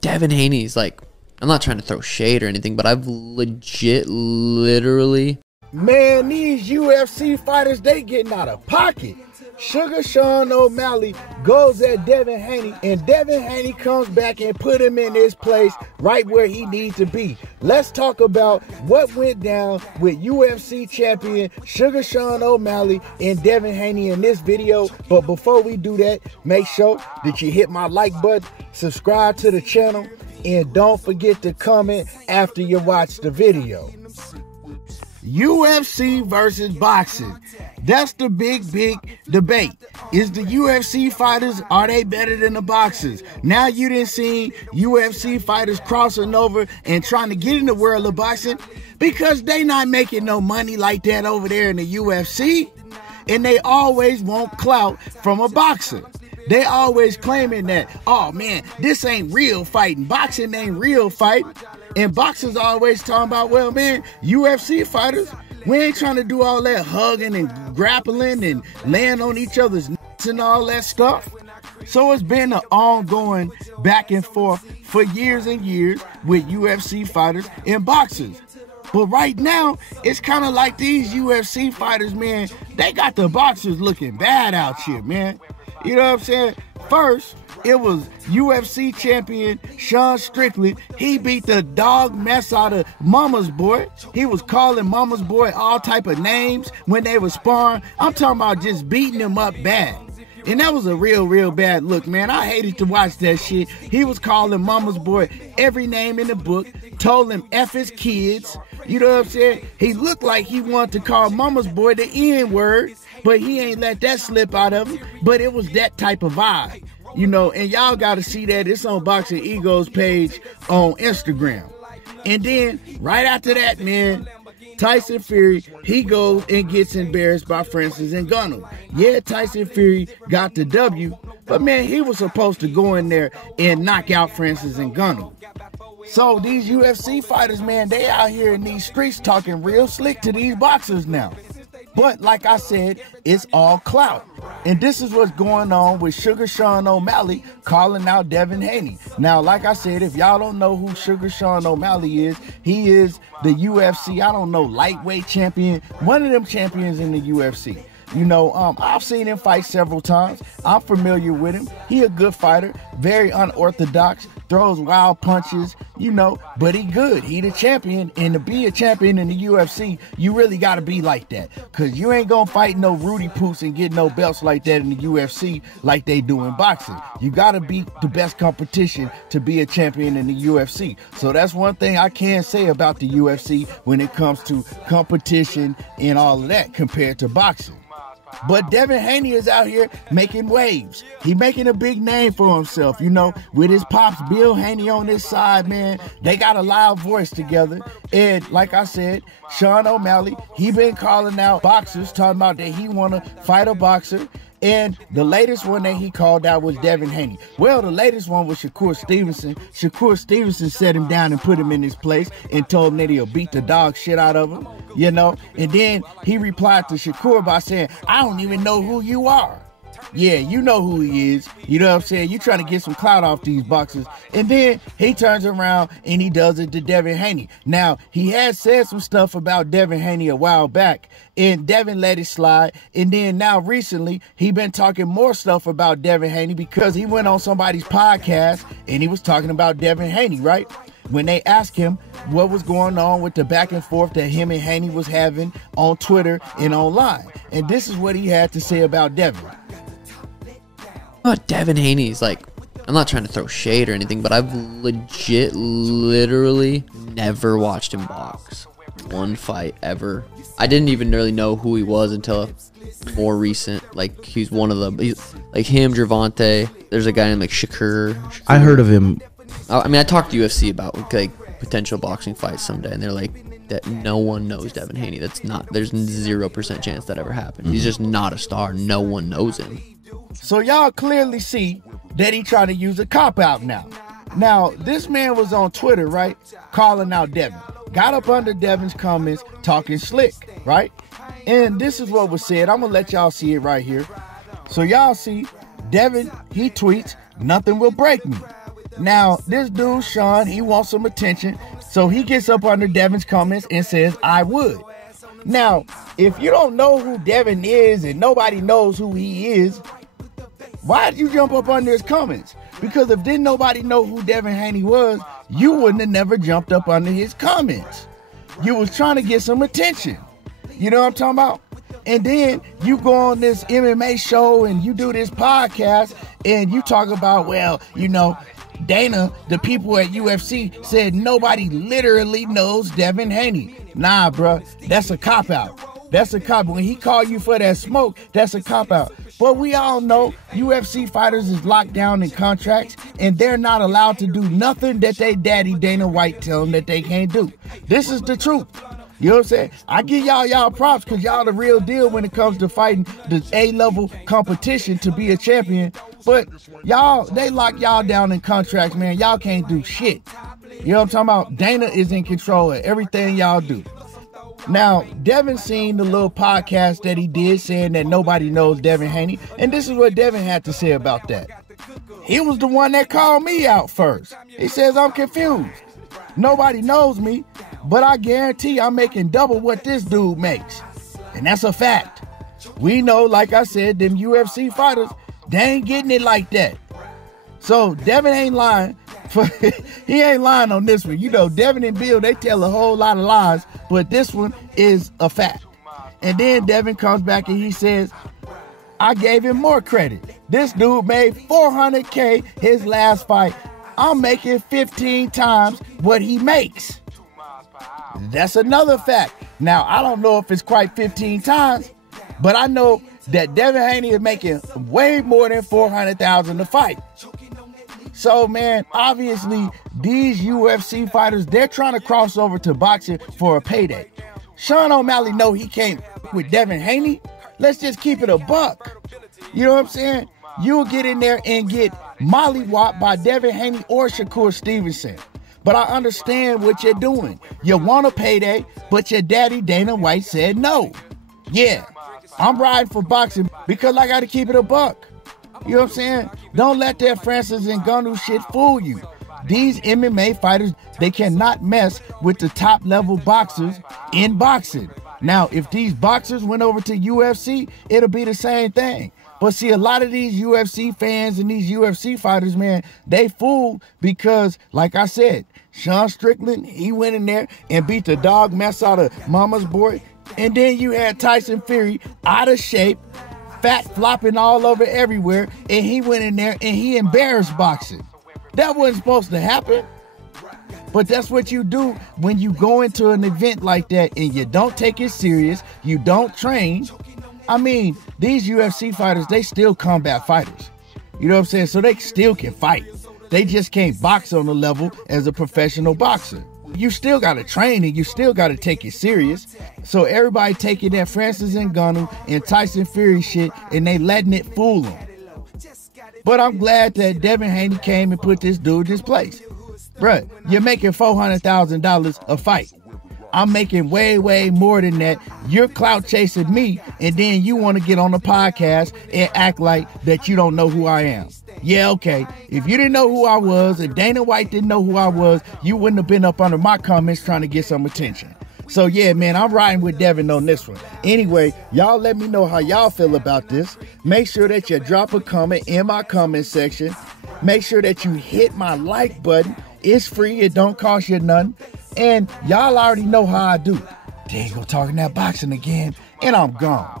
Devin Haney's like, I'm not trying to throw shade or anything, but I've literally. Man, these UFC fighters, they getting out of pocket. Sugar Shawn O'Malley goes at Devin Haney, and Devin Haney comes back and put him in his place right where he needs to be. Let's talk about what went down with UFC champion Sugar Shawn O'Malley and Devin Haney in this video. But before we do that, make sure that you hit my like button, subscribe to the channel, and don't forget to comment after you watch the video. UFC versus boxing. That's the big debate. Is the UFC fighters, are they better than the boxers? Now you done seen UFC fighters crossing over and trying to get in the world of boxing because they not making no money like that over there in the UFC. And they always want clout from a boxer. They always claiming that, oh man, this ain't real fighting. Boxing ain't real fighting. And boxers always talking about, well, man, UFC fighters, we ain't trying to do all that hugging and grappling and laying on each other's nuts and all that stuff. So it's been an ongoing back and forth for years and years with UFC fighters and boxers. But right now, it's kind of like these UFC fighters, man, they got the boxers looking bad out here, man. You know what I'm saying? First, it was UFC champion Sean Strickland. He beat the dog mess out of Mama's Boy. He was calling Mama's Boy all type of names when they were sparring. I'm talking about just beating him up bad. And that was a real bad look, man. I hated to watch that shit. He was calling Mama's Boy every name in the book, told him F his kids. You know what I'm saying? He looked like he wanted to call Mama's Boy the N-word, but he ain't let that slip out of him. But it was that type of vibe, you know, and y'all got to see that. It's on Boxing Ego's page on Instagram. And then right after that, man, Tyson Fury, he goes and gets embarrassed by Francis Ngannou. Yeah, Tyson Fury got the W, but man, he was supposed to go in there and knock out Francis Ngannou. So these UFC fighters, man, they out here in these streets talking real slick to these boxers now. But like I said, it's all clout. And this is what's going on with Sugar Shawn O'Malley calling out Devin Haney. Now, like I said, if y'all don't know who Sugar Shawn O'Malley is, he is the UFC, I don't know, lightweight champion, one of them champions in the UFC. You know, I've seen him fight several times. I'm familiar with him. He a good fighter, very unorthodox, throws wild punches, you know, but he good. He the champion, and to be a champion in the UFC, you really got to be like that, because you ain't going to fight no Rudy Poots and get no belts like that in the UFC like they do in boxing. You got to beat the best competition to be a champion in the UFC. So that's one thing I can say about the UFC when it comes to competition and all of that compared to boxing. But Devin Haney is out here making waves. He making a big name for himself, you know, with his pops, Bill Haney on this side, man. They got a loud voice together. And like I said, Sean O'Malley, he been calling out boxers, talking about that he want to fight a boxer. And the latest one that he called out was Devin Haney. Well, the latest one was Shakur Stevenson. Shakur Stevenson set him down and put him in his place and told him that he'll beat the dog shit out of him, you know. And then he replied to Shakur by saying, I don't even know who you are. Yeah, you know who he is. You know what I'm saying? You trying to get some clout off these boxers. And then he turns around and he does it to Devin Haney. Now, he had said some stuff about Devin Haney a while back, and Devin let it slide. And then now recently, he been talking more stuff about Devin Haney because he went on somebody's podcast and he was talking about Devin Haney, right? When they asked him what was going on with the back and forth that him and Haney was having on Twitter and online. And this is what he had to say about Devin. Devin Haney's like, I'm not trying to throw shade or anything, but I've literally never watched him box one fight ever. I didn't even really know who he was until more recent. Like, he's one of the, like him, Gervonta. There's a guy named like Shakur. I heard of him. I mean, I talked to UFC about like potential boxing fights someday, and they're like that no one knows Devin Haney. That's not, there's 0% chance that ever happened. He's just not a star. No one knows him. So y'all clearly see that he trying to use a cop-out now. Now, this man was on Twitter, right, calling out Devin. Got up under Devin's comments, talking slick, right? And this is what was said. I'm going to let y'all see it right here. So y'all see, Devin, he tweets, nothing will break me. Now, this dude, Shawn, he wants some attention, so he gets up under Devin's comments and says, I would. Now, if you don't know who Devin is and nobody knows who he is, why did you jump up under his comments? Because if didn't nobody know who Devin Haney was, you wouldn't have never jumped up under his comments. You was trying to get some attention. You know what I'm talking about? And then you go on this MMA show and you do this podcast and you talk about, well, you know, Dana, the people at UFC said nobody literally knows Devin Haney. Nah, bro, that's a cop-out. That's a cop-out. When he called you for that smoke, that's a cop-out. But we all know UFC fighters is locked down in contracts and they're not allowed to do nothing that they daddy Dana White tell them that they can't do. This is the truth. You know what I'm saying? I give y'all props because y'all the real deal when it comes to fighting the A-level competition to be a champion. But y'all, they lock y'all down in contracts, man. Y'all can't do shit. You know what I'm talking about? Dana is in control of everything y'all do. Now, Devin seen the little podcast that he did saying that nobody knows Devin Haney. And this is what Devin had to say about that. He was the one that called me out first. He says, I'm confused. Nobody knows me, but I guarantee I'm making double what this dude makes. And that's a fact. We know, like I said, them UFC fighters, they ain't getting it like that. So Devin ain't lying. He ain't lying on this one. You know, Devin and Bill, they tell a whole lot of lies, but this one is a fact. And then Devin comes back and he says, I gave him more credit. This dude made $400K his last fight. I'm making 15 times what he makes. That's another fact. Now, I don't know if it's quite 15 times, but I know that Devin Haney is making way more than $400,000 a fight. So, man, obviously, these UFC fighters, they're trying to cross over to boxing for a payday. Shawn O'Malley know he can't with Devin Haney. Let's just keep it a buck. You know what I'm saying? You'll get in there and get mollywopped by Devin Haney or Shakur Stevenson. But I understand what you're doing. You want a payday, but your daddy Dana White said no. Yeah, I'm riding for boxing because I got to keep it a buck. You know what I'm saying? Don't let that Francis Ngannou shit fool you. These MMA fighters, they cannot mess with the top level boxers in boxing. Now, if these boxers went over to UFC, it'll be the same thing. But see, a lot of these UFC fans and these UFC fighters, man, they fool because, like I said, Sean Strickland, he went in there and beat the dog mess out of Mama's boy. And then you had Tyson Fury out of shape, fat flopping all over everywhere, and he went in there and he embarrassed boxing. That wasn't supposed to happen. But that's what you do when you go into an event like that and you don't take it serious, you don't train. I mean, these UFC fighters, they still combat fighters. You know what I'm saying? So they still can fight. They just can't box on the level as a professional boxer. You still got to train and you still got to take it serious. So everybody taking that Francis Ngannou and Tyson Fury shit and they letting it fool them. But I'm glad that Devin Haney came and put this dude in his place. Bruh, you're making $400,000 a fight. I'm making way, way more than that. You're clout chasing me, and then you want to get on the podcast and act like that you don't know who I am. Yeah, okay. If you didn't know who I was, if Dana White didn't know who I was, you wouldn't have been up under my comments trying to get some attention. So yeah, man, I'm riding with Devin on this one. Anyway, y'all let me know how y'all feel about this. Make sure that you drop a comment in my comment section. Make sure that you hit my like button. It's free. It don't cost you nothing. And y'all already know how I do. There you go, talking that boxing again, and I'm gone.